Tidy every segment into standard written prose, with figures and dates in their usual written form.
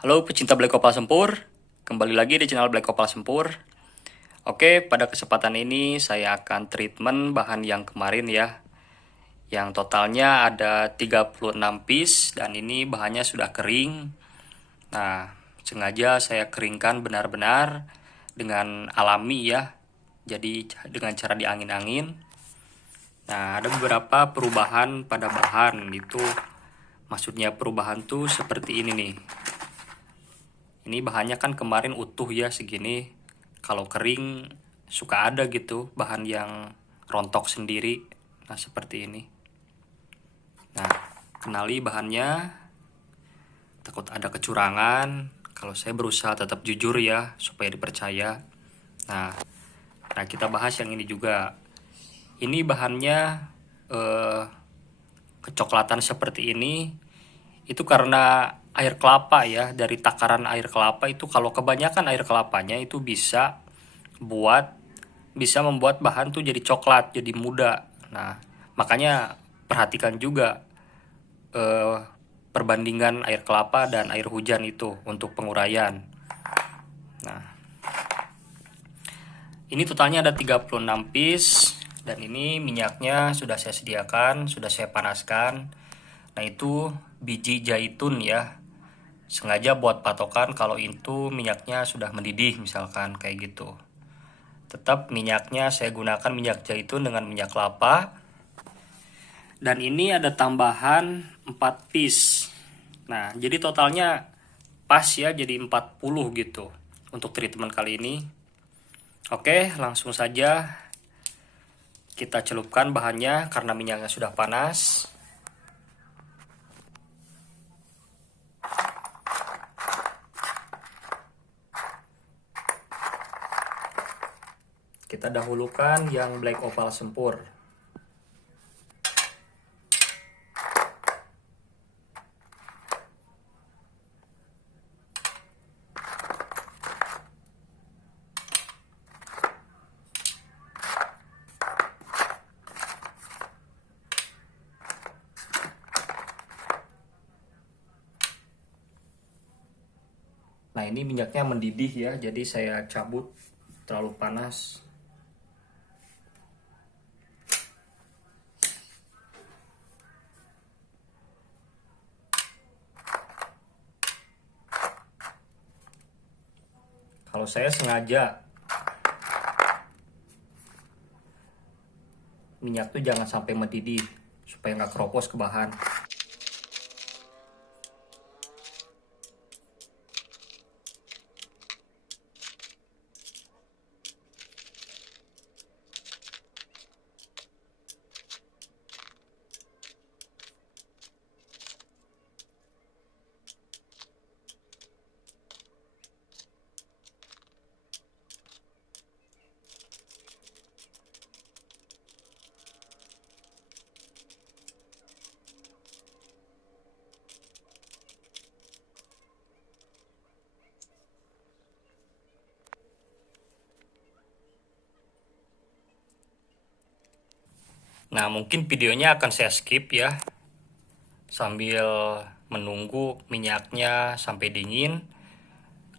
Halo pecinta Black Opal Sempur, kembali lagi di channel Black Opal Sempur. Oke, pada kesempatan ini saya akan treatment bahan yang kemarin ya. Yang totalnya ada 36 piece dan ini bahannya sudah kering. Nah, sengaja saya keringkan benar-benar dengan alami ya. Jadi dengan cara diangin-angin. Nah, ada beberapa perubahan pada bahan gitu. Maksudnya perubahan tuh seperti ini nih. Ini bahannya kan kemarin utuh ya segini. Kalau kering suka ada gitu bahan yang rontok sendiri. Nah seperti ini. Nah kenali bahannya. Takut ada kecurangan. Kalau saya berusaha tetap jujur ya supaya dipercaya. Nah, nah kita bahas yang ini juga. Ini bahannya eh, kecoklatan seperti ini. Itu karena air kelapa ya, dari takaran air kelapa itu kalau kebanyakan air kelapanya itu bisa membuat bahan tuh jadi coklat, jadi muda. Nah, makanya perhatikan juga eh, perbandingan air kelapa dan air hujan itu untuk penguraian. Nah, ini totalnya ada 36 piece dan ini minyaknya sudah saya sediakan, sudah saya panaskan. Nah, itu biji zaitun ya. Sengaja buat patokan kalau itu minyaknya sudah mendidih misalkan kayak gitu. Tetap minyaknya saya gunakan minyak zaitun dengan minyak kelapa. Dan ini ada tambahan 4 piece. Nah, jadi totalnya pas ya jadi 40 gitu untuk treatment kali ini. Oke, langsung saja kita celupkan bahannya karena minyaknya sudah panas. Kita dahulukan yang black opal sempur. Nah, ini minyaknya mendidih ya, jadi saya cabut, terlalu panas. Kalau saya sengaja minyak tuh jangan sampai mendidih supaya nggak keropos ke bahan. Nah, mungkin videonya akan saya skip ya, sambil menunggu minyaknya sampai dingin.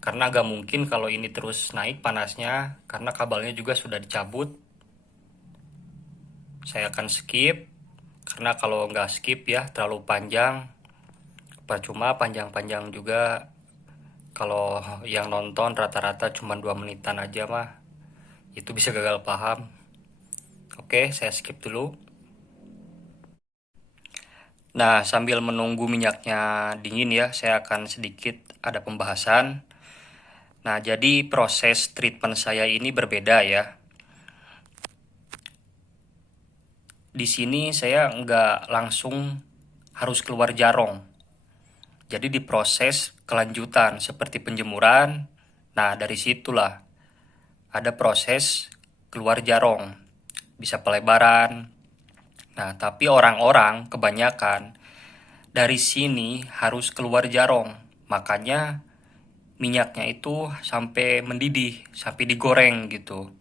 Karena agak mungkin kalau ini terus naik panasnya, karena kabelnya juga sudah dicabut. Saya akan skip, karena kalau nggak skip ya terlalu panjang. Percuma panjang-panjang juga. Kalau yang nonton rata-rata cuma 2 menitan aja mah, itu bisa gagal paham. Oke, saya skip dulu. Nah, sambil menunggu minyaknya dingin ya, saya akan sedikit ada pembahasan. Nah, jadi proses treatment saya ini berbeda ya. Di sini saya nggak langsung harus keluar jarong. Jadi diproses kelanjutan seperti penjemuran. Nah, dari situlah ada proses keluar jarong. Bisa pelebaran. Nah, tapi orang-orang kebanyakan dari sini harus keluar jarong. Makanya minyaknya itu sampai mendidih, sampai digoreng gitu.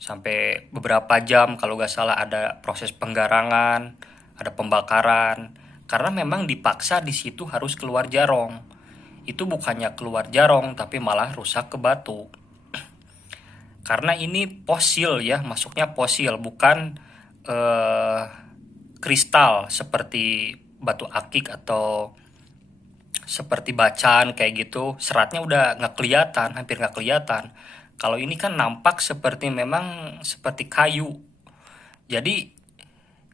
Sampai beberapa jam kalau nggak salah ada proses penggarangan, ada pembakaran. Karena memang dipaksa di situ harus keluar jarong. itu bukannya keluar jarong tapi malah rusak ke batu. Karena ini fosil ya, masuknya fosil, bukan eh, kristal seperti batu akik atau seperti bacaan kayak gitu. Seratnya udah nggak kelihatan, hampir nggak kelihatan. Kalau ini kan nampak seperti memang seperti kayu. Jadi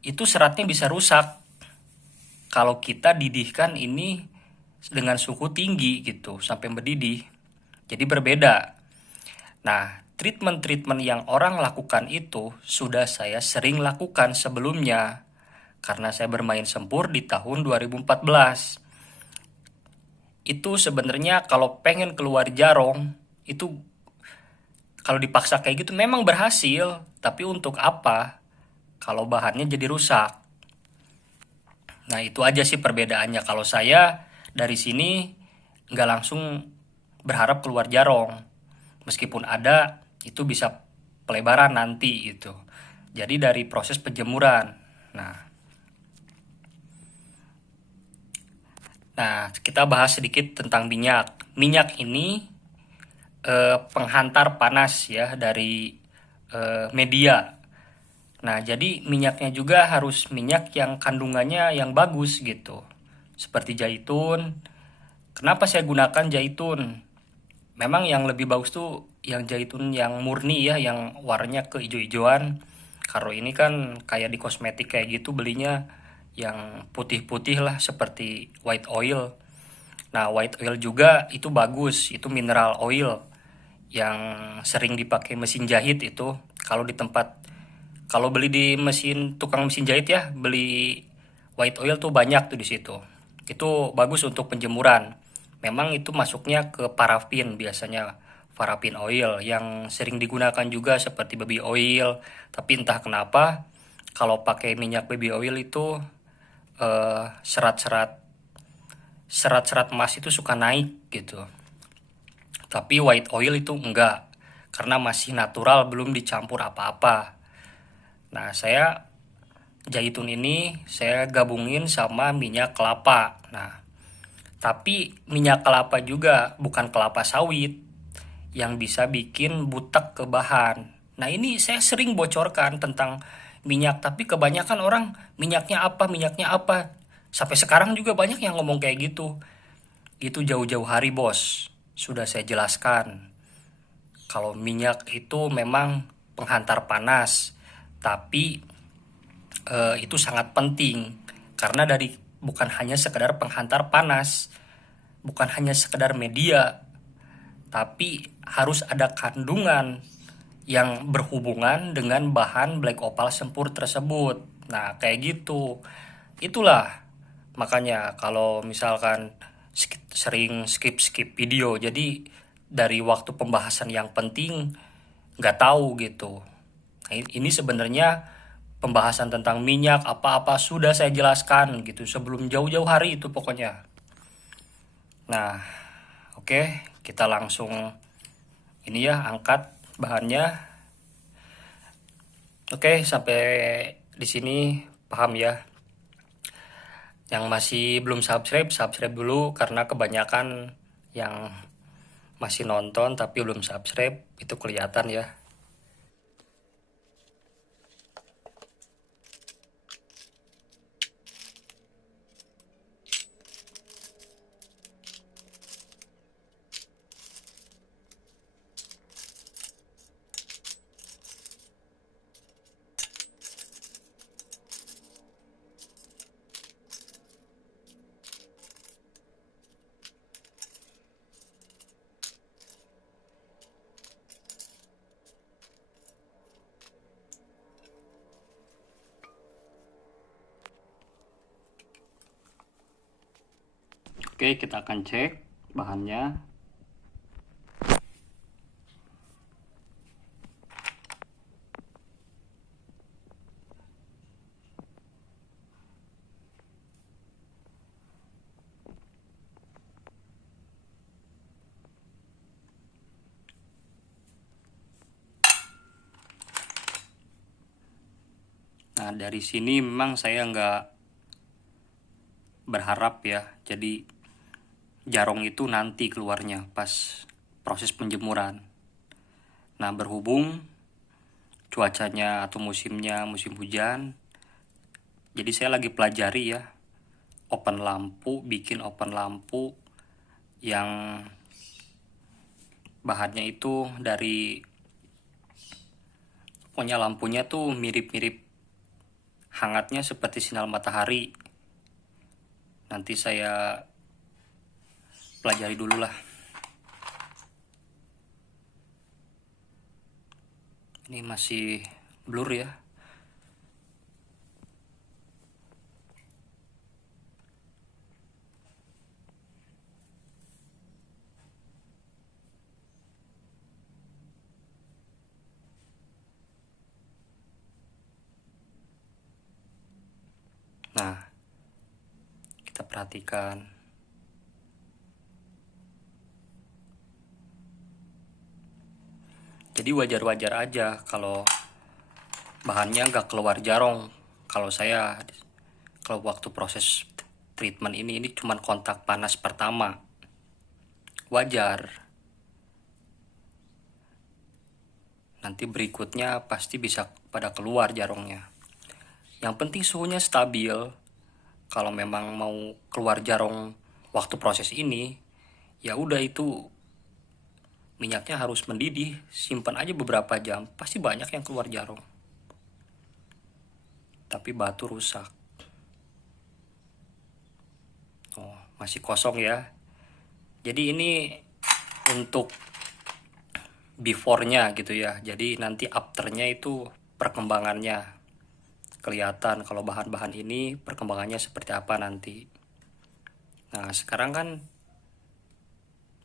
itu seratnya bisa rusak kalau kita didihkan ini dengan suhu tinggi gitu sampai mendidih. Jadi berbeda. Nah, treatment-treatment yang orang lakukan itu sudah saya sering lakukan sebelumnya karena saya bermain sempur di tahun 2014. Itu sebenarnya kalau pengen keluar jarong itu kalau dipaksa kayak gitu memang berhasil, tapi untuk apa? Kalau bahannya jadi rusak. Nah, itu aja sih perbedaannya. Kalau saya dari sini nggak langsung berharap keluar jarong. Meskipun ada, itu bisa pelebaran nanti gitu. Jadi dari proses penjemuran. Nah, kita bahas sedikit tentang minyak. Minyak ini penghantar panas ya dari media. Nah, jadi minyaknya juga harus minyak yang kandungannya yang bagus gitu. Seperti zaitun. Kenapa saya gunakan zaitun? Memang yang lebih bagus tuh yang zaitun yang murni ya, yang warnanya keijo-ijoan. Kalau ini kan kayak di kosmetik kayak gitu belinya yang putih-putih lah seperti white oil. Nah, white oil juga itu bagus, itu mineral oil yang sering dipakai mesin jahit itu. Kalau di tempat kalau beli di mesin tukang mesin jahit ya, beli white oil tuh banyak tuh di situ. Itu bagus untuk penjemuran. Memang itu masuknya ke parafin biasanya, parafin oil yang sering digunakan juga seperti baby oil. Tapi entah kenapa kalau pakai minyak baby oil itu serat-serat emas itu suka naik gitu. Tapi white oil itu enggak, karena masih natural, belum dicampur apa-apa. Nah, saya zaitun ini saya gabungin sama minyak kelapa. Nah, tapi minyak kelapa juga bukan kelapa sawit yang bisa bikin butek ke bahan. Nah, ini saya sering bocorkan tentang minyak, tapi kebanyakan orang minyaknya apa. Sampai sekarang juga banyak yang ngomong kayak gitu. Itu jauh-jauh hari, bos. Sudah saya jelaskan. Kalau minyak itu memang penghantar panas, tapi itu sangat penting karena bukan hanya sekedar penghantar panas, bukan hanya sekedar media, tapi harus ada kandungan yang berhubungan dengan bahan black opal sempur tersebut. Nah, kayak gitu. Itulah makanya kalau misalkan sering skip video, jadi dari waktu pembahasan yang penting nggak tahu gitu. Nah, ini sebenarnya pembahasan tentang minyak apa-apa sudah saya jelaskan gitu sebelum jauh-jauh hari itu pokoknya. Nah, oke, kita langsung ini ya angkat bahannya. Oke, sampai di sini paham ya. Yang masih belum subscribe dulu karena kebanyakan yang masih nonton tapi belum subscribe itu kelihatan ya. Oke, kita akan cek bahannya. Nah, dari sini memang saya nggak berharap ya. Jadi jarong itu nanti keluarnya pas proses penjemuran. Nah, berhubung cuacanya atau musimnya musim hujan, jadi saya lagi pelajari ya, bikin open lampu yang bahannya itu dari, pokoknya lampunya tuh mirip-mirip hangatnya seperti sinar matahari. Nanti saya pelajari dulu lah. Ini masih blur ya. Nah, kita perhatikan. Jadi wajar-wajar aja kalau bahannya nggak keluar jarong. Kalau waktu proses treatment ini cuman kontak panas pertama. Wajar. Nanti berikutnya pasti bisa pada keluar jarongnya. Yang penting suhunya stabil. Kalau memang mau keluar jarong waktu proses ini, ya udah itu minyaknya harus mendidih, simpan aja beberapa jam, pasti banyak yang keluar jarong. Tapi batu rusak. Oh, masih kosong ya. Jadi ini untuk before-nya gitu ya. Jadi nanti after-nya itu perkembangannya kelihatan kalau bahan-bahan ini perkembangannya seperti apa nanti. Nah, sekarang kan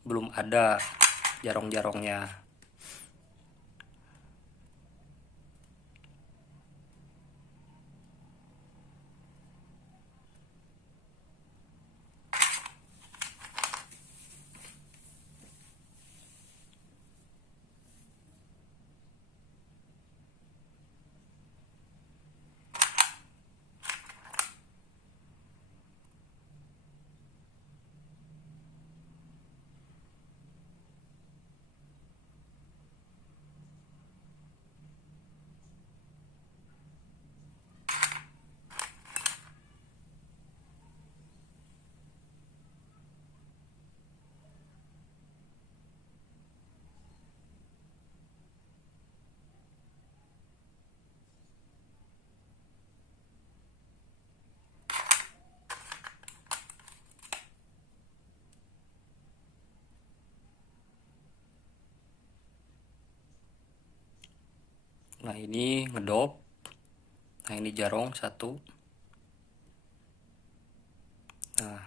belum ada jarong-jarongnya. Nah, ini ngedop. Nah, ini jarong satu. Nah,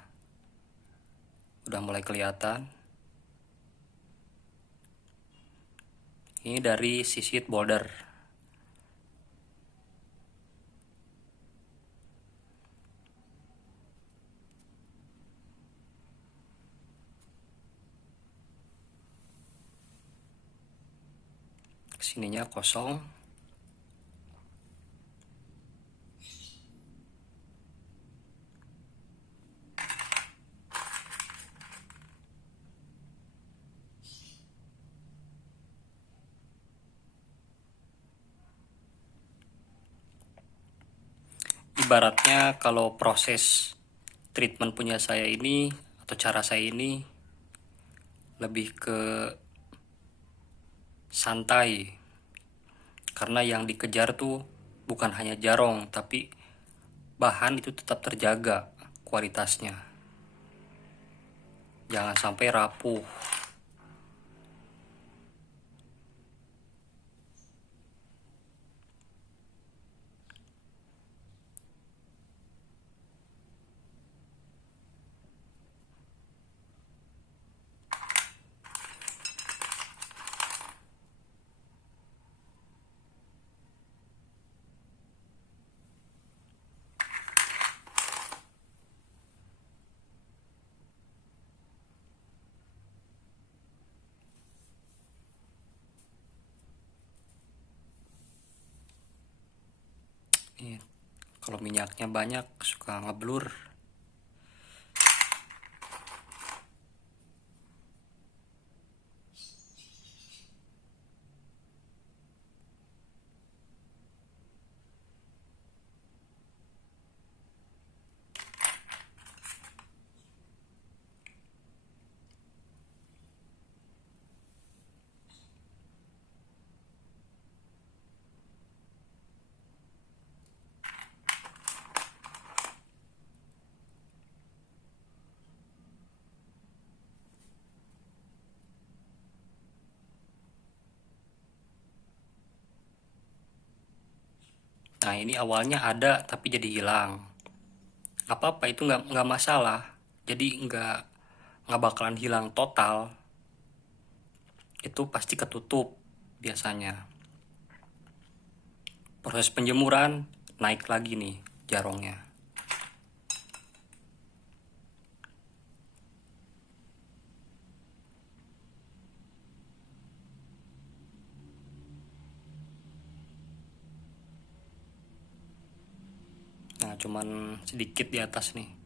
udah mulai kelihatan. Ini dari sisit boulder. Sininya kosong. Ibaratnya kalau proses treatment punya saya ini atau cara saya ini lebih ke santai, karena yang dikejar tuh bukan hanya jarong tapi bahan itu tetap terjaga kualitasnya, jangan sampai rapuh. Nih, kalau minyaknya banyak suka ngeblur. Nah, ini awalnya ada tapi jadi hilang. Apa-apa itu nggak masalah. Jadi nggak bakalan hilang total. Itu pasti ketutup biasanya. Proses penjemuran naik lagi nih jarongnya. Nah, cuman sedikit di atas nih.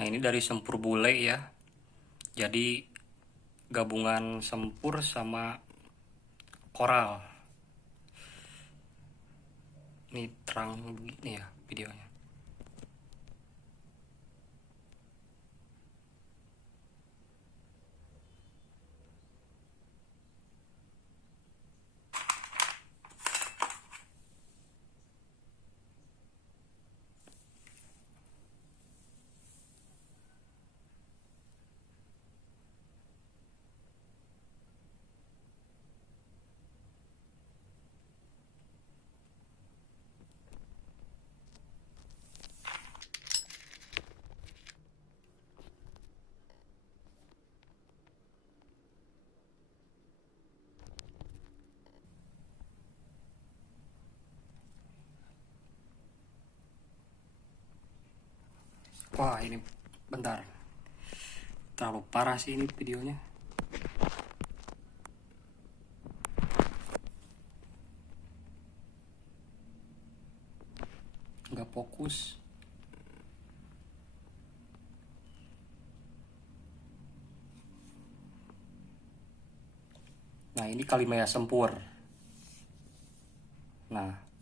Nah, ini dari sempur bule ya. Jadi gabungan sempur sama koral. Ini terang begini ya videonya. Wah, ini bentar. Terlalu parah sih ini videonya. Nggak fokus. Nah, ini Kalimaya sempur. Nah,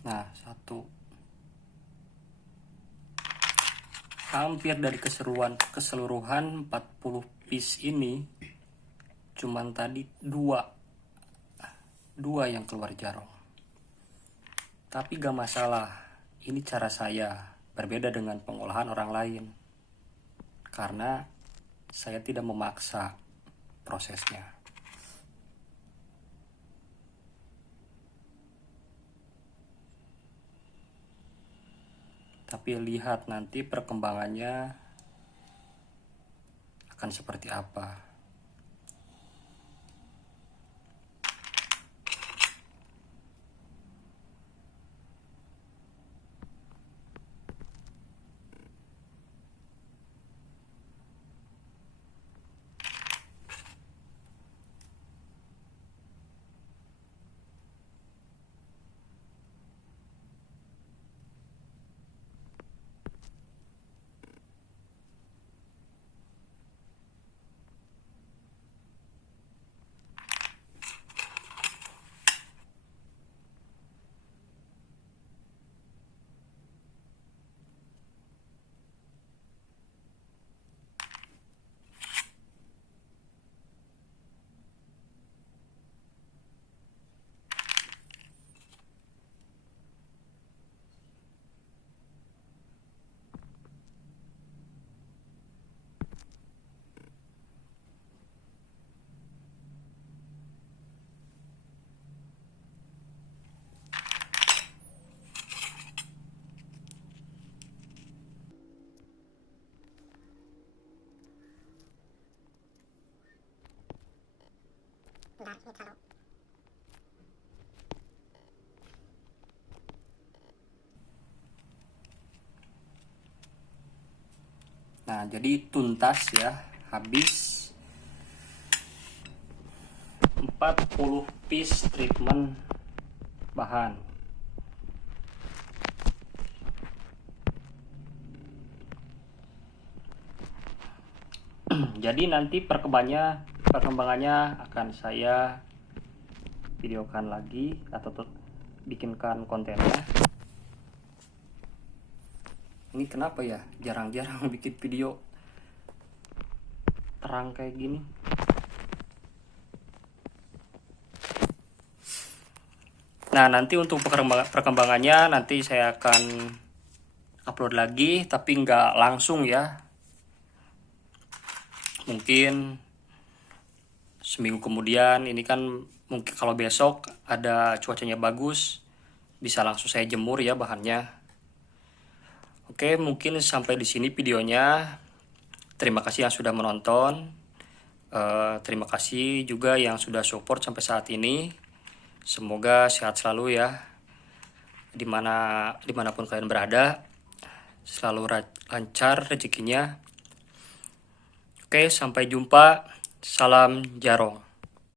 nah satu. Hampir dari keseluruhan 40 piece ini cuman tadi dua yang keluar jarong. Tapi gak masalah, ini cara saya, berbeda dengan pengolahan orang lain. Karena saya tidak memaksa prosesnya. Tapi lihat nanti perkembangannya akan seperti apa. Nah, jadi tuntas ya, habis 40 piece treatment bahan. Jadi nanti perkembangannya akan saya videokan lagi atau bikinkan kontennya. Ini kenapa ya jarang-jarang bikin video terang kayak gini. Nah, nanti untuk perkembangannya nanti saya akan upload lagi, tapi nggak langsung ya. Mungkin seminggu kemudian. Ini kan mungkin kalau besok ada cuacanya bagus, bisa langsung saya jemur ya bahannya. Oke, mungkin sampai di sini videonya. Terima kasih yang sudah menonton. Terima kasih juga yang sudah support sampai saat ini. Semoga sehat selalu ya, dimanapun kalian berada, selalu lancar rezekinya. Oke, sampai jumpa. Salam Jarong.